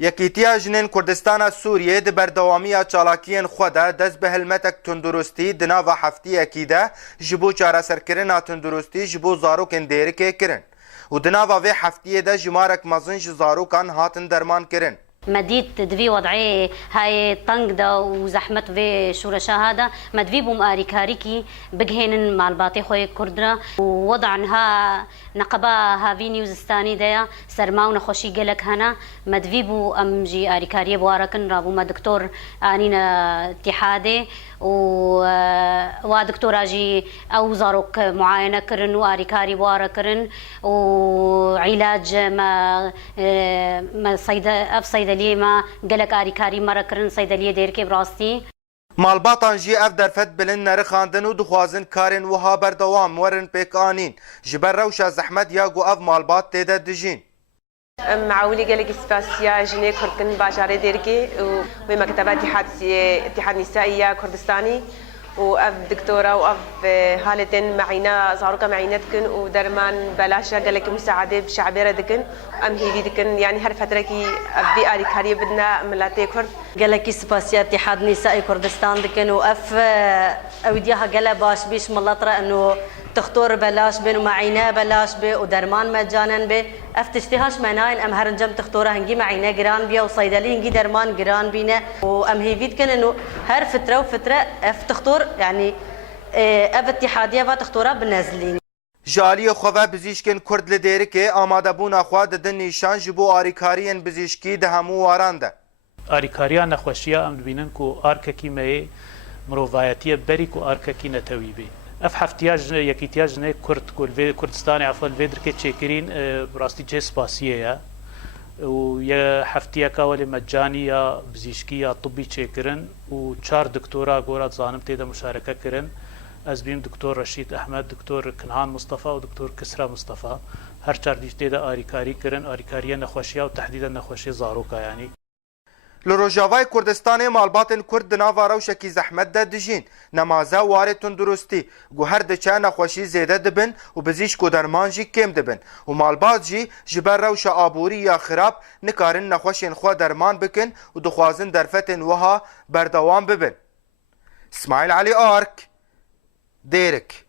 یەکیتیا ژنên Kurdistana Sûriyê di berdewamiya çalakiyên xwe de dest bi helmetek tenduristî di nava heftiyekî de ji bo çareserkirina tenduristî ji bo zarokên Dêrikê kirin û di nava vê heftiyê de ji marek mezin ji zarokan hatin derman kirin. مديت دفي وضعي هاي طنق دا وزحمة في شورشا هذا مدفي بوم آريكاريكي بجهن مع الباطي خوي كردنا ووضعنها نقبا هافي نيوزستاني دايا سرماونا خوشي قلك هنا مدفي بو أمجي آريكارية بواركن رابو ما دكتور آنينا اتحادي ودكتور أجي أو زاروك معاينة كرن وآريكاري بوارا كرن وعلاج ما صيدلية ما قالك آريكاري مرة كرن صيدلية ديرك براستي مالباتان جی اف درفت بلن نرخاندن و دخوازن کارن وها بردوام ورن پیک آنین جبر روشا زحمت یا گو اف مالبات تیده دجین معولي قالك سباسيا جنيه كردن باجاري ديركي ومكتبة اتحاد نسائية كردستاني وأف دكتورة وأف هالتين معينة زاروكا معينتكن ودرمان بلاشة قالك مساعدة بشعبيرة دكن أم هيفي دكن يعني هر فترة كي أبي آريكارية بدنا ملاتي كرد قالك سباسيا اتحاد نسائي كردستان دكن وأف أوديها قال باش بيش ملطرة إنه دكتور بلاش بين ومعينة بلاش بي ودرمان مجانا بي افتشتهاش مناين ام هرنجم دكتوره هنجي معينة جران بيا وصيدلي هنجي درمان جران بينا وام هيفيد كان انه هر فترة وفترة اف دكتور يعني اف اتحادية و دكتوره بنزلين جالی خواه بزیشکن کرد لدیرکه آماده بونا خواه دن نیشان جبو آریکارین بزیشکی ده همو وارانده آریکاریا نخوشیه ام بینن کو آرککی می مروفایتیه بری کو آرککی نتوی بی اف حفتیاج یکیتیاج نه کرد کل کردستان عفوا ویدر که چکرین براستی جس باسیه یا و یا حفتیا کاول مجانی یا بزیشکی یا طبی چکرن و چهار دکتورا گورات زانم تیدا مشارکه کرن از بیم دکتور رشید احمد دکتور کنهان مصطفى و دکتور کسرا مصطفى هر چهار دیش تیدا آریکاری کرن آریکاریه نخوشیه و تحدیدا نخوشی زاروکا یعنی لروجاوای کردستان مالباتن کرد ناوا روشکی زحمت ده دجین نمازه واره تندرستی گو هر دچه نخوشی زیده دبن و بزیش کو درمان جی کم دبن و مالبات جی جبر روش آبوری یا خراب نکارن نخوشین خوا درمان بکن و دخوازن درفتن وها بردوام ببن. اسماعیل علی آرک ديرك.